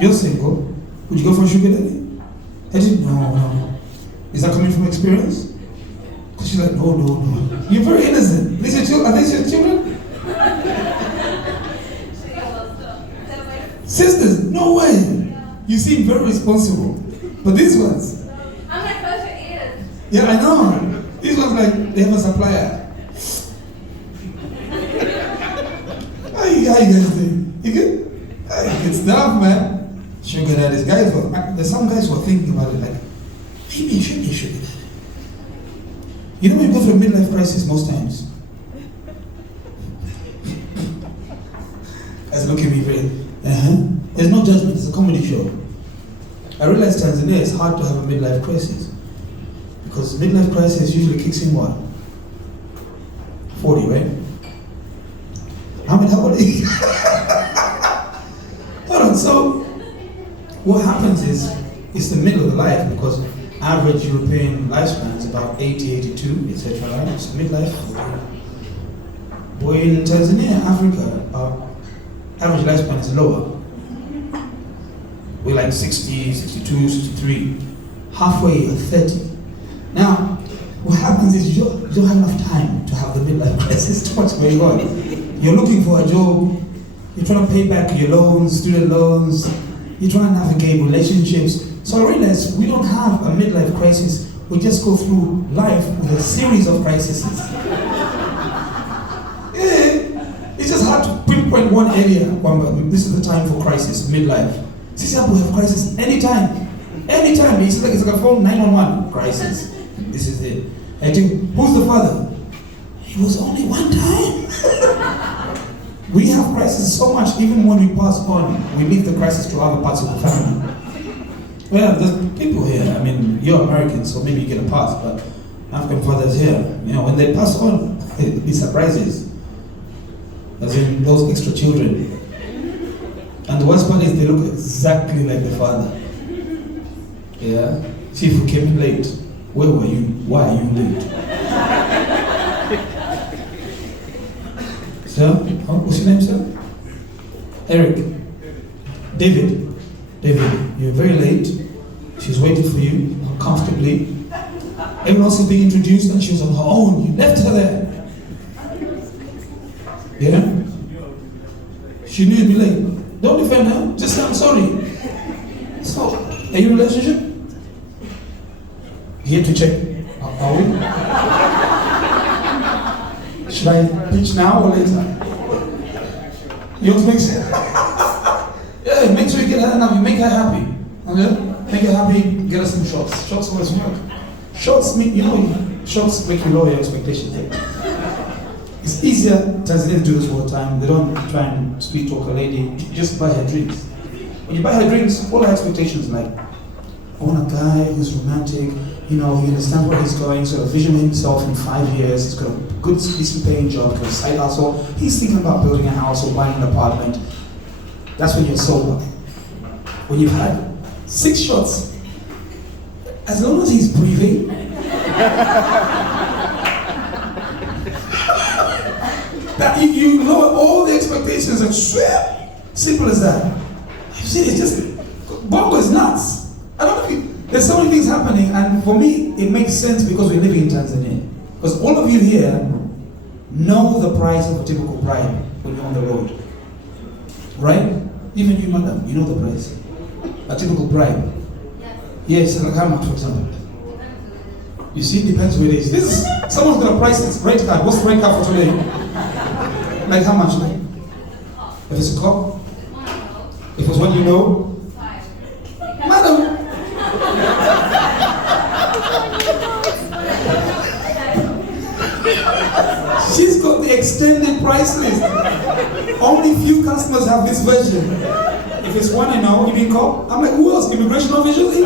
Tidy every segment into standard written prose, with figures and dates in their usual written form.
You're single. Would you go for a sugar daddy? I didn't know. Is that coming from experience? Because she's like, no. You're very innocent. Are these your children? Sisters, no way. You seem very responsible. But these ones. I'm like, close your ears. Yeah, I know. These ones like, they have a supplier. How you guys doing? You good? Good stuff, man. Sugar daddies. There's some guys who are thinking about it like, maybe you should be a sugar daddy. You know when you go through a midlife crisis most times? Guys look at me very, There's no judgment, it's a comedy show. I realize Tanzania it's hard to have a midlife crisis. Because midlife crisis usually kicks in what? 40, right? How old are you? Hold on, so what happens is, it's the middle of the life because average European lifespan is about 80, 82, etc. Right? It's midlife. But in Tanzania, Africa, average lifespan is lower. We're like 60, 62, 63, halfway at 30. Now, what happens is you don't have enough time to have the midlife crisis. Too much going on. You're looking for a job, you're trying to pay back your loans, student loans, you're trying to navigate relationships. So I realized we don't have a midlife crisis, we just go through life with a series of crises. It's just hard to pinpoint one area, this is the time for crisis, midlife. Sisi we have crisis anytime. Anytime, it's like a phone 911 crisis. This is it. I think, who's the father? It was only one time. We have crisis so much, even when we pass on, we leave the crisis to other parts of the family. Well, there's people here, I mean, you're American, so maybe you get a pass, but African fathers here, when they pass on, it surprises. As in those extra children. And the worst part is they look exactly like the father. Yeah? See, if we came in late, where were you? Why are you late? Sir? What's your name, sir? Eric. David, you're very late. She's waiting for you, comfortably. Everyone else is being introduced and she was on her own. You left her there. Yeah? She knew you'd be late. Don't defend her, just say I'm sorry. So, are you in a relationship? Here to check. Are we? Should I pitch now or later? You want to make sense? Yeah, make sure you get her enough, you make her happy. Okay? Make her happy, get her some shots. Shots always work. Shots make shots make you lower your expectations. It's easier Tanzanians do this all the time. They don't try and sweet talk a lady, you just buy her drinks. When you buy her drinks, all her expectations like, I want a guy who's romantic, he understands where he's going, sort of vision himself in 5 years, he's got a good, decent paying job, got a side hustle, he's thinking about building a house or buying an apartment. That's when you're sober. When you've had 6 shots, as long as he's breathing, that you lower all the expectations and simple as that. You see, it's just, Bongo is nuts. I don't know if there's so many things happening, and for me, it makes sense because we're living in Tanzania. Because all of you here know the price of a typical bribe when you're on the road. Right? Even you, madam, you know the price. A typical bribe. Yes, like how much, for example? You see, it depends where it is. Someone's got a price, it's rate card. What's the rate card for today? Like how much? Like? If it's a cup? If it's one you know? Madam! She's got the extended price list. Only few customers have this version. If it's one I know, you mean cup? I'm like, who else? Immigration officials? I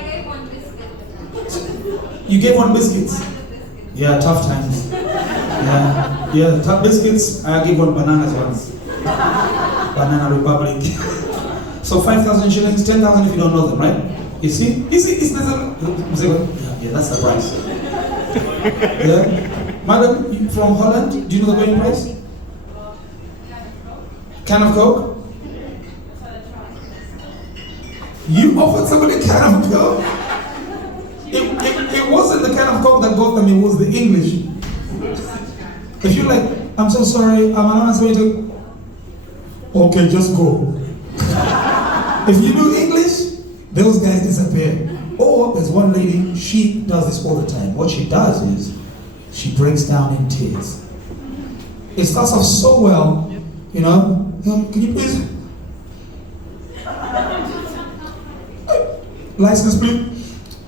gave one biscuit. You gave one biscuits? Yeah, tough times. Yeah, tough biscuits. I gave one bananas once. Banana Republic. So 5,000 shillings, 10,000 if you don't know them, right? You see? It's yeah, that's the price. Yeah. Madam, you from Holland, do you know the going price? Can of Coke? You offered somebody a can of Coke? It wasn't the kind of Coke that got them, it was the English. If you're like, I'm so sorry, I'm not sorry to. Okay, just go. If you do English, those guys disappear. Or there's one lady, she does this all the time. What she does is, she breaks down in tears. It starts off so well, you know. Can you please? License plate.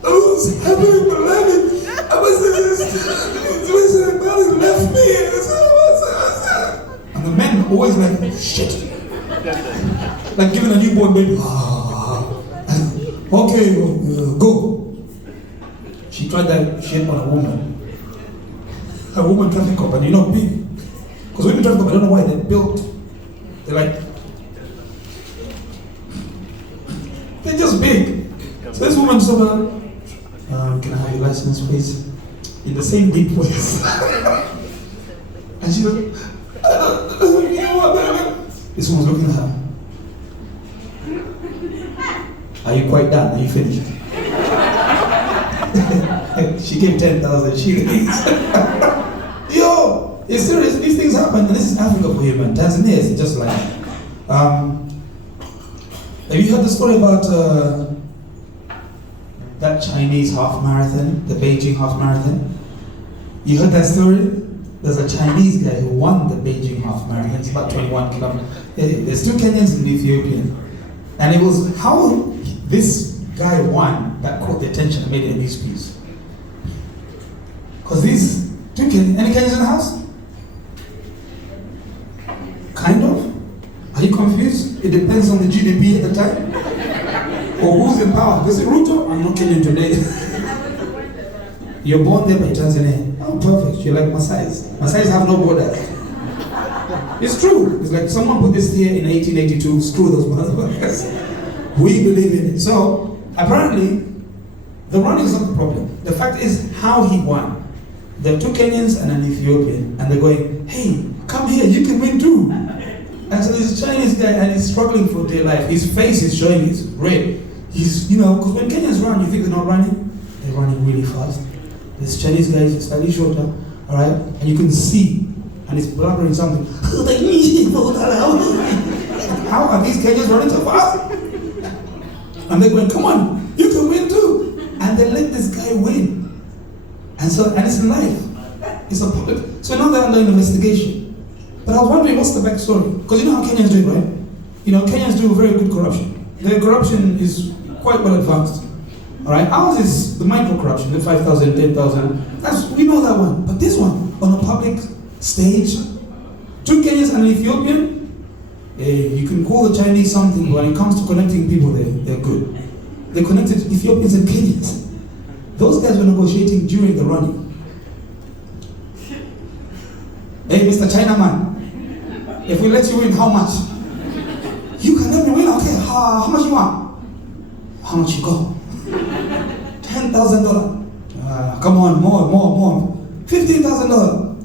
I was happy to believe it. I was left me. And the men always like, shit. Like giving a newborn baby. Okay, go. She tried that shit on a woman. A woman traffic cop, and you know, big. Because women traffic cop, I don't know why they're built. They're like, they're just big. So this woman said, can I have your license, please? In the same deep voice. And she said, you know what? This woman's looking at her. Are you quite done? Are you finished? She gave 10,000. She leaves. Yo, it's serious. These things happen, and this is Africa for you, man. Tanzania is just like. Have you heard the story about that Chinese half marathon, the Beijing half marathon? You heard that story? There's a Chinese guy who won the Beijing half marathon. It's about 21 kilometers. There's 2 Kenyans and an Ethiopian. And it was how this guy won that caught the attention and made it a news piece. Because these 2 Kenyans, any Kenyans in the house? Kind of? Are you confused? It depends on the GDP at the time. Or who's in power? Because Ruto, I'm not Kenyan today. You're born there by Tanzania. Oh, perfect. You're like Maasai's. Maasai's have no borders. It's true. It's like someone put this here in 1882. Screw those motherfuckers. We believe in it. So, apparently, the running is not the problem. The fact is how he won. There are 2 Kenyans and an Ethiopian, and they're going, hey, come here, you can win too. And so there's a Chinese guy, and he's struggling for dear life. His face is showing, it's red. He's, you know, because when Kenyans run, you think they're not running? They're running really fast. This Chinese guy is slightly shorter, all right? And you can see, and he's blabbering something. How are these Kenyans running so fast? And they're going, come on, you can win too. And they let this guy win. And so, and it's in life. It's a public. So now they're under investigation. But I was wondering, what's the backstory? Because you know how Kenyans do it, right? You know, Kenyans do very good corruption. Their corruption is quite well advanced. All right, ours is the micro corruption, the 5,000, 10,000. We know that one. But this one, on a public stage, 2 Kenyans and an Ethiopian, you can call the Chinese something, but when it comes to connecting people, they're good. They connected Ethiopians and Kenyans. Those guys were negotiating during the running. Hey, Mr. Chinaman, if we let you win, how much? You can let me win? Okay, how much you want? How much you got? $10,000. Come on, more. $15,000.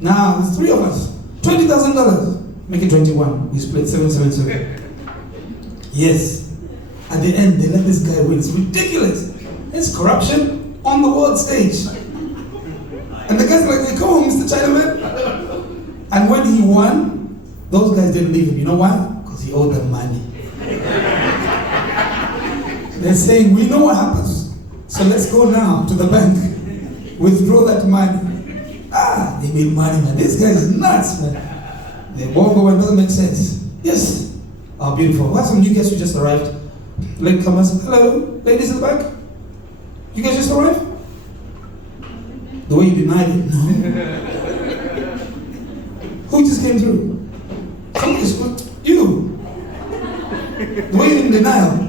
Now, there's 3 of us. $20,000. Make it 21. We split 777. Yes. At the end, they let this guy win. It's ridiculous. It's corruption on the world stage. And the guy's like, come on, Mr. Chinaman. And when he won, those guys didn't leave him. You know why? Because he owed them money. They're saying, we know what happens. So let's go now to the bank. Withdraw that money. They made money, man. This guy is nuts, man. The bongo one doesn't make sense. Yes. Oh, beautiful. We have some new guests who just arrived. Late comers. Hello, ladies in the back. You guys just arrived? The way you denied it. Who just came through? Somebody just you. The way you're in denial.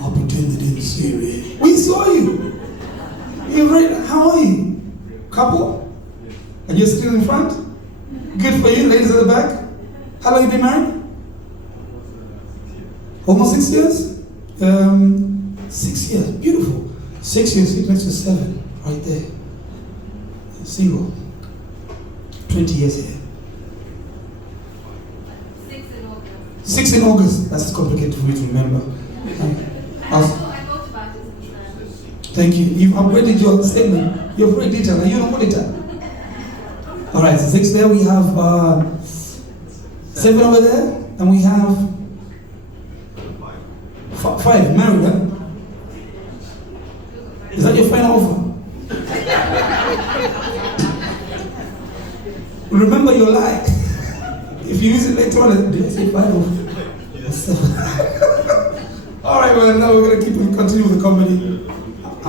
I'll pretend they didn't see me. We saw you. You're right. How are you? Couple? And you're still in front? Good for you, ladies at the back. How long have you been married? Almost 6 years? 6 years. Beautiful. 6 years, next to 7. Right there. Single. 20 years here. 6 in August. 6 in August. That's complicated for me to remember. Awesome. I go to baptism. Thank you. You've upgraded your statement. You're very detailed. Are you an monitor? All right, so 6 there. We have 7 over there, and we have 5. Married, huh? Is that your final offer? Remember your lie. If you use it later on, did I say 5 or 7? All right, well, now we're going to continue with the comedy.